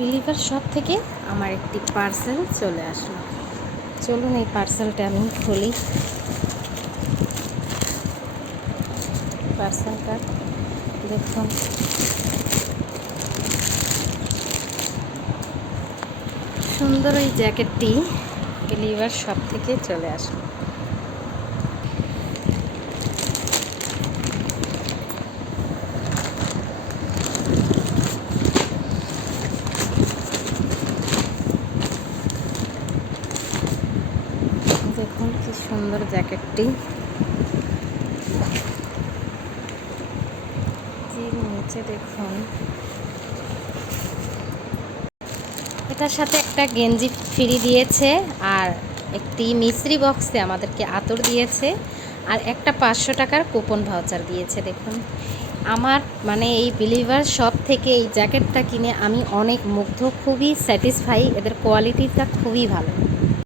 Believer shop থেকে আমার একটি পার্সেল চলে আসলো। চলুন এই পার্সেলটা আমি খুলি। পার্সেলটা দেখুন, সুন্দর এই জ্যাকেটটি বিলিভার শপ থেকে চলে আসলো। দেখুন কি সুন্দর জ্যাকেটটি, নিচে দেখুন এটার সাথে একটা গেঞ্জি ফ্রি দিয়েছে, আর একটি মিস্ত্রি বক্সে আমাদেরকে আতর দিয়েছে, আর একটা 500 টাকার কুপন ভাউচার দিয়েছে। দেখুন আমার এই বিলিভার শপ থেকে এই জ্যাকেটটা কিনে আমি অনেক মুগ্ধ, খুবই স্যাটিসফাই, এদের কোয়ালিটিটা খুবই ভালো।